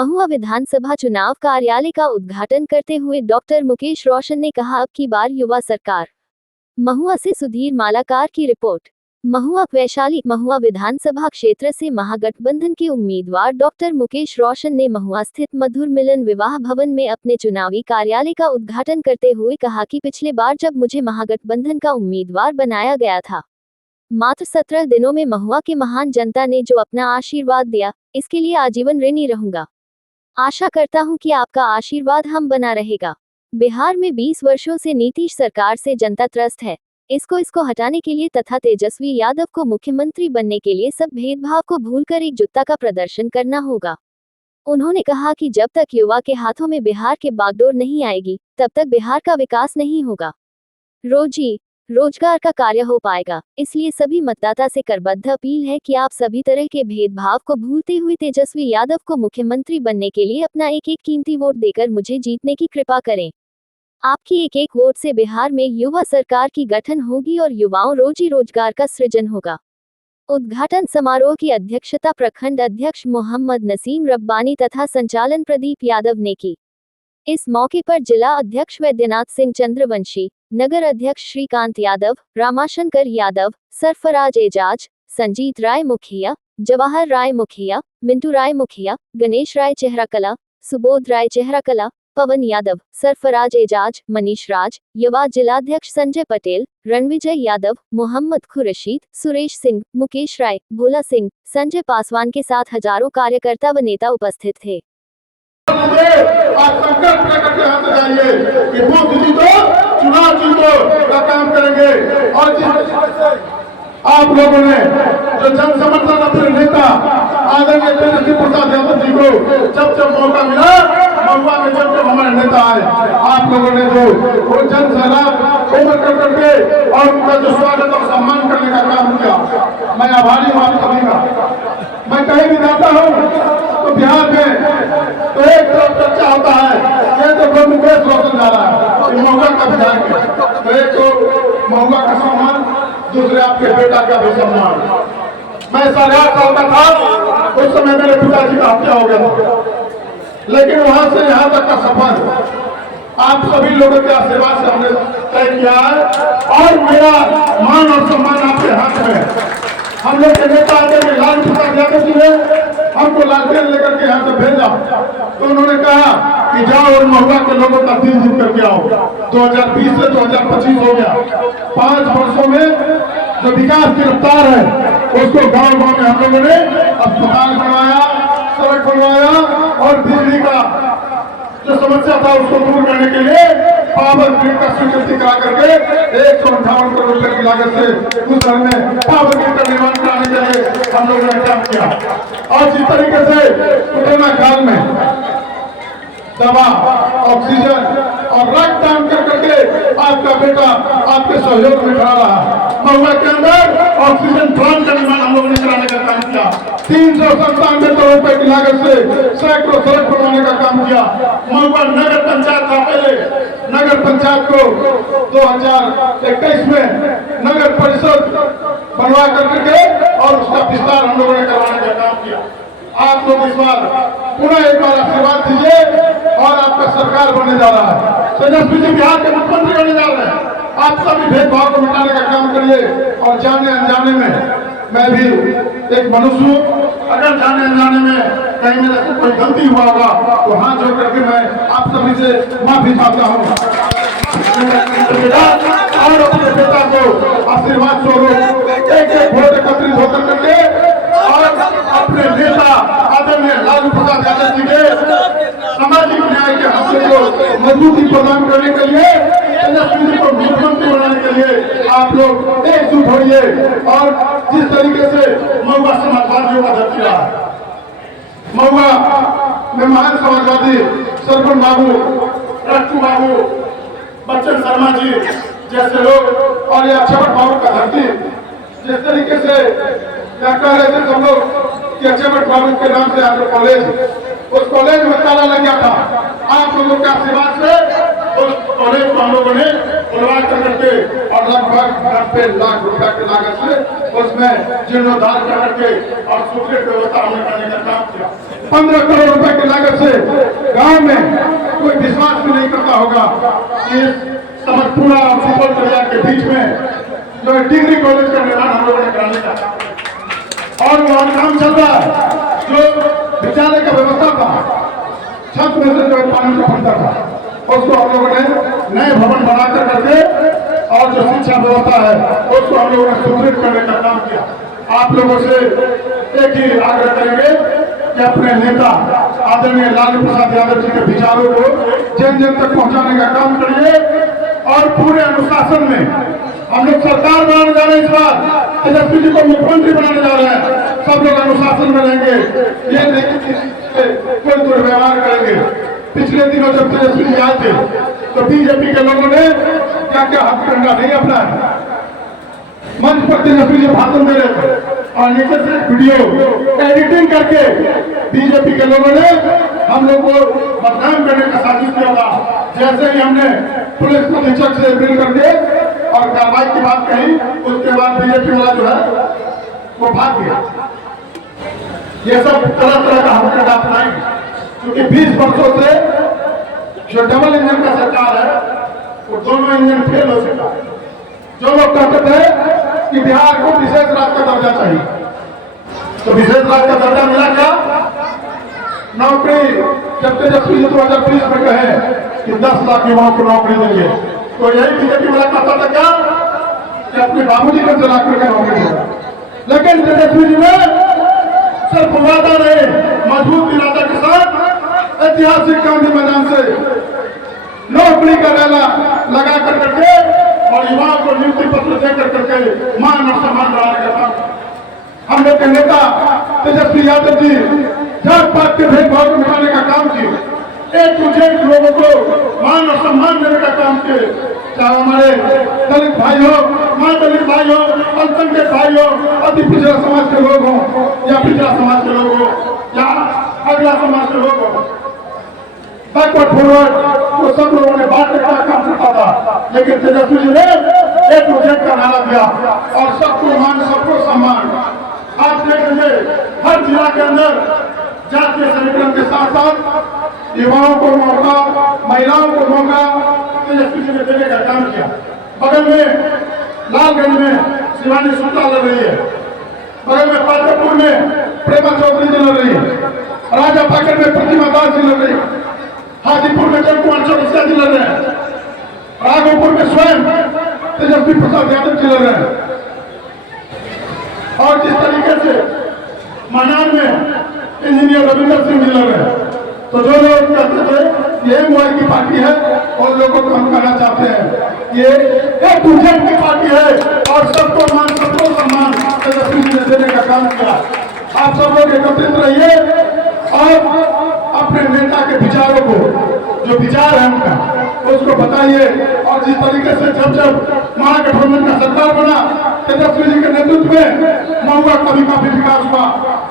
महुआ विधानसभा चुनाव कार्यालय का उद्घाटन करते हुए डॉक्टर मुकेश रोशन ने कहा, अब की बार युवा सरकार। महुआ से सुधीर मालाकार की रिपोर्ट। महुआ वैशाली महुआ विधानसभा क्षेत्र से महागठबंधन के उम्मीदवार डॉक्टर मुकेश रोशन ने महुआ स्थित मधुर मिलन विवाह भवन में अपने चुनावी कार्यालय का उद्घाटन करते हुए कहा कि पिछले बार जब मुझे महागठबंधन का उम्मीदवार बनाया गया था, मात्र 17 दिनों में महुआ के महान जनता ने जो अपना आशीर्वाद दिया, इसके लिए आजीवन ऋणी रहूंगा। आशा करता हूं कि आपका आशीर्वाद हम बना रहेगा। बिहार में 20 वर्षों से नीतीश सरकार से जनता त्रस्त है। इसको हटाने के लिए तथा तेजस्वी यादव को मुख्यमंत्री बनने के लिए सब भेदभाव को भूलकर एकजुटता का प्रदर्शन करना होगा। उन्होंने कहा कि जब तक युवा के हाथों में बिहार के बागडोर नहीं आएगी, तब तक बिहार का विकास नहीं होगा, रोजगार का कार्य हो पाएगा। इसलिए सभी मतदाता से करबद्ध अपील है कि आप सभी तरह के भेदभाव को भूलते हुए तेजस्वी यादव को मुख्यमंत्री बनने के लिए अपना एक कीमती वोट देकर मुझे जीतने की कृपा करें। आपकी एक वोट से बिहार में युवा सरकार की गठन होगी और युवाओं रोजी रोजगार का सृजन होगा। उद्घाटन समारोह की अध्यक्षता प्रखंड अध्यक्ष मोहम्मद नसीम रब्बानी तथा संचालन प्रदीप यादव ने की। इस मौके पर जिला अध्यक्ष वैद्यनाथ सिंह चंद्रवंशी, नगर अध्यक्ष श्रीकांत यादव, रामाशंकर यादव, सरफराज एजाज, संजीत राय मुखिया, जवाहर राय मुखिया, मिंटू राय मुखिया, गणेश राय चेहराकला, सुबोध राय चेहराकला, पवन यादव, सरफराज एजाज, मनीष राज, युवा जिलाध्यक्ष संजय पटेल, रणविजय यादव, मोहम्मद खुर्शीद, सुरेश सिंह, मुकेश राय, भोला सिंह, संजय पासवान के साथ हजारों कार्यकर्ता व नेता उपस्थित थे। आप संकल्प लेकर के हाथ जाइए कि बूथ जीतो, चुनाव जीतो का काम करेंगे। और आप लोगों ने जो जन समर्थन अपने नेता आदरणीय तेजस्वी प्रसाद यादव जी को जब मौका मिला, महुआ में जब हमारे नेता आए, आप लोगों ने जो वो जन सैलाब उमड़ करके और उनका जो स्वागत और सम्मान करने का काम किया, मैं आभारी हूँ आप सभी का। मैं कहीं भी जाता हूँ तो बिहार में तो एक तरफ चर्चा होता है, ये तो मुकेश रोशन जा रहा है, महुआ का विधायक है, तो एक तो महुआ का सम्मान, दूसरे आपके बेटा का भी सम्मान। मैं 8.5 साल का था, उस समय मेरे पिताजी का हत्या हो गया था, लेकिन वहां से यहाँ तक का सफर आप सभी लोगों के आशीर्वाद से हमने तय किया है और मेरा मान और सम्मान आपके हाथ में है। हम लोग के नेता आदरणीय लालू प्रसाद यादव जी ने हमको लालटेन लेकर के यहाँ से भेजा, तो उन्होंने कहा कि जाओ और महुआ के लोगों का दिल जीत करके आओ। 2020 से 2025 हो गया, 5 वर्षों में जो विकास की रफ्तार है उसको गांव गांव में हम लोगों ने अस्पताल बनवाया, सड़क बनवाया और बिजली का जो समस्या था उसको दूर करने के लिए पावर ग्रिड का स्वीकृति करा करके 158 करोड़ रुपए की लागत से उस घर में पावर ग्रिड का निर्माण कराने के लिए हम लोगों ने काम किया। और जिस तरीके से कोरोना काल में दवा, ऑक्सीजन और रक्तदान कर करके आपका बेटा आपके सहयोग में खड़ा रहा। महुआ के अंदर ऑक्सीजन प्लांट का निर्माण हम लोगों ने कराने का काम किया। 397 करोड़ रुपए की लागत से सैकड़ों सड़क बनवाने का काम किया। महुआ नगर पंचायत था, पहले नगर पंचायत को 2021 में नगर परिषद बनवा करके और उसका विस्तार हम लोगों ने करवाने का काम किया। आप लोग इस बार पुनः एक बार आशीर्वाद दीजिए और आपका सरकार बनने जा रहा है। तेजस्वी जी बिहार के मुख्यमंत्री बनने जा रहे हैं। आप सभी भेदभाव को मिटाने का काम करिए और जाने अनजाने में मैं भी एक मनुष्य हूँ, अगर जाने अनजाने में कहीं मेरे से कोई गलती हुआ होगा तो हाथ जोड़ करके मैं आप सभी से माफी मांगता हूँ और अपने बेटा को आशीर्वाद स्वरूप एक वोट एकत्रित होकर करके और अपने नेता आदरणीय लालू प्रसाद यादव जी के सामाजिक न्याय के हक को मजबूती प्रदान करने के लिए, तेजस्वी जी को मुख्यमंत्री बनाने के लिए आप लोग एकजुट होइए। और जिस तरीके से महुआ समाजवादियों का धरती रहा है, महुआ में महान समाजवादी सरपंच बाबू, रट्टू बाबू, बच्चन शर्मा जी जैसे लोग और यह अक्षय बाबू का धरती, जिस तरीके से क्या कह रहे थे सब लोग कि अक्षय बाबू के नाम से आपका कॉलेज, उस कॉलेज में ताला लग गया था। आप लोगों के आशीर्वाद से उस कॉलेज को हम लोगों ने खुलवा करके और लगभग 90 लाख रुपए की लागत से उसमें जीर्णोद्धार करके और सुदृढ़ व्यवस्था हमने करने का काम किया। 15 करोड़ रुपए की लागत से गांव में कोई विश्वास भी नहीं करता होगा कि समरपुरा और सुपौल बाजार के बीच में जो डिग्री कॉलेज का निर्माण हम लोगों ने कराने का और वहां काम चल रहा है। जो विद्यालय का व्यवस्था था, छत में से जो पानी का बनता था, उसको हम लोगों ने नए भवन बनाकर करके और जो शिक्षा व्यवस्था है उसको हम लोगों ने सुदृढ़ करने का काम किया। आप लोगों से एक ही आग्रह करेंगे कि अपने नेता आदरणीय लालू प्रसाद यादव जी के विचारों को जन जन तक पहुंचाने का काम करिए और पूरे अनुशासन में हम लोग सरकार बनाने जा रहे हैं। इस बार तेजस्वी जी को मुख्यमंत्री बनाने जा रहे हैं। सब लोग अनुशासन में रहेंगे, ये नहीं कोई दुर्व्यवहार करेंगे। पिछले दिनों जब तेजस्वी जी आए थे तो बीजेपी के लोगों ने क्या क्या हथकंडा नहीं अपनाया। मंच पर तेजस्वी जी भाषण दे रहे थे और नीचे से वीडियो एडिटिंग करके बीजेपी के लोगों ने हम लोग को बदनाम करने का साजिश किया था। जैसे ही हमने पुलिस अधीक्षक से मिल करके और कार्रवाई की बात कही, उसके बाद बीजेपी वाला जो है वो भाग गया। ये सब तरह तरह का हथकंडा अपनाएंगे क्योंकि 20 वर्षों से जो डबल इंजन का सरकार है वो दोनों इंजन फेल हो चुका है। जो लोग कहते थे कि बिहार को विशेष राज्य का दर्जा चाहिए, तो विशेष राज्य का दर्जा मिला क्या? नौकरी जब तेजस्वी जी 2020 में कहे कि 10 लाख युवाओं को नौकरी देंगे, तो यही बीजेपी वाला कहता था क्या कि अपने बाबूजी को जला करके नौकरी देगा। लेकिन तेजस्वी जी ने सिर्फ वादा नहीं, मजबूत इरादा के साथ ऐतिहासिक गांधी मैदान से नौकरी का रैला लगा कर करके और युवाओं को नियुक्ति पत्र देकर करके मान और सम्मान बढ़ाने का काम। हम लोग के नेता तेजस्वी यादव जी जात पात के भेदभाव को मिटाने का काम किए। एक टू जेड लोगों को मान और सम्मान देने का काम किए। चाहे हमारे दलित भाई हो, मां दलित भाई हो, अल्पसंख्यक भाई हो, अति पिछड़ा समाज के लोग हों या पिछड़ा समाज के लोग हो या अगला समाज के लोग हो, बैकवर्ड फॉरवर्ड तो सब लोगों ने बात का काम करता था। लेकिन तेजस्वी जी ने एक टू जेड का नारा दिया और सबको मान सबको सम्मान। आप देख लीजिए हर जिला के अंदर जातीय समीकरण के साथ साथ युवाओं को मौका, महिलाओं को मौका तेजस्वी जी ने देने का काम किया। बगल में लालगंज में शिवानी शुक्ला लड़ रही है, बगल में पाटपुर में प्रेमा चौधरी जी लड़ रही है, राजा पाकर में प्रतिमा दास जी लड़ रही है, हाजीपुर में जयकुमार चौरसिया जी लड़ रहे हैं, राघोपुर में स्वयं तेजस्वी प्रसाद यादव जी लड़ रहे हैं। और जिस तरीके से मनान में इंजीनियर रविंदर सिंह जी लड़ रहे हैं, तो जो लोग कहते थे ये मोदी की पार्टी है और लोगों को हम कहना चाहते हैं ये एक दूसरे की पार्टी है और सबको मान सबको सम्मान तेजस्वी जी ने देने का काम किया। आप सब लोग एकत्रित रहिए और अपने नेता के विचारों को, जो विचार है उनका, उसको बताइए। और जिस तरीके से जब महागठबंधन का सरकार बना तेजस्वी जी के नेतृत्व में महुआ का भी काफी विकास हुआ।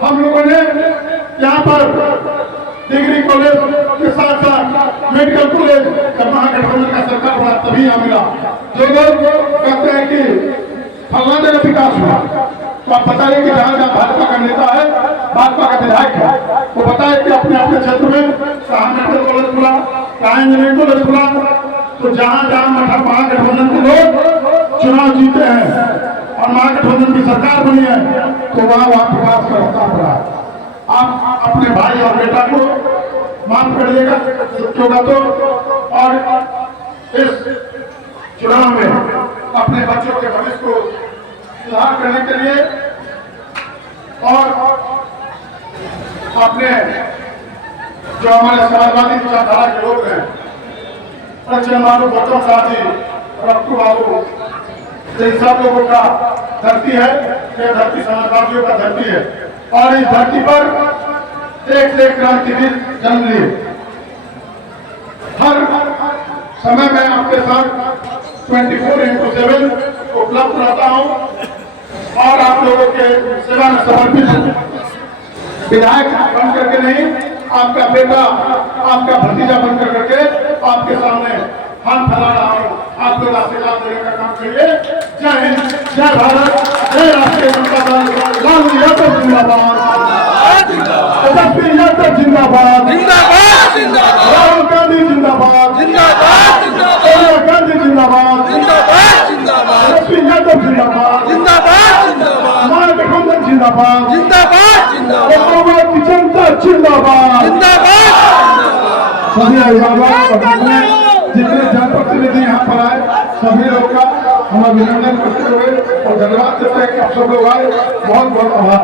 हम लोगों ने यहाँ पर डिग्री कॉलेज के साथ साथ मेडिकल कॉलेज जब महागठबंधन का सरकार बना तभी यहाँ मिला। जो लोग कहते हैं कि फलना जगह विकास हुआ, तो आप बताइए कि जहाँ जहाँ भाजपा का नेता है, भाजपा का विधायक है, वो बताए कि अपने अपने क्षेत्र में कहाँ मेडिकल कॉलेज खुला, कहाँ इंजीनियरिंग कॉलेज खुला। तो जहाँ जहाँ महागठबंधन के लोग चुनाव जीते हैं और महागठबंधन की सरकार बनी है, तो वहाँ विकास का रास्ता पड़ा। आप अपने भाई और बेटा को माफ करिएगा होगा तो, और इस चुनाव में अपने बच्चों के भविष्य को सुधार करने के लिए और अपने जो हमारे समाजवादी विचारधारा के लोग हैं, रंजन बाबू, गौतम साहब जी, रफ्तू बाबू, इन सब लोगों का धरती है। ये धरती समाजवादियों का धरती है और इस धरती पर एक से एक क्रांतिवीर जन्म लिए। हर समय में आपके साथ 24/7 उपलब्ध रहता हूं और आप लोगों के सेवा में समर्पित विधायक बन करके नहीं, आपका बेटा, आपका भतीजा बन करके आपके सामने हाथ फैला रहा हूं। आप लोग आशीर्वाद देने का काम करिए। जय हिंद, जय भारत। जय राष्ट्रीय जनता दल, लालू यादव जिंदाबाद, तेजस्वी यादव जिंदाबाद, राहुल गांधी जिंदाबाद, सोनिया गांधी जिंदाबाद, तेजस्वी यादव जिंदाबाद, मां गठबंधन जिंदाबाद, कांग्रेस की जनता जिंदाबाद। सभी अभिभावक जितने जनप्रतिनिधि यहाँ पर आए सभी लोग का हम अभिनंदन करते हुए और धन्यवाद देते हैं कि आप सब लोग आए, बहुत बहुत आभार।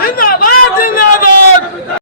जिंदाबाद जिंदाबाद।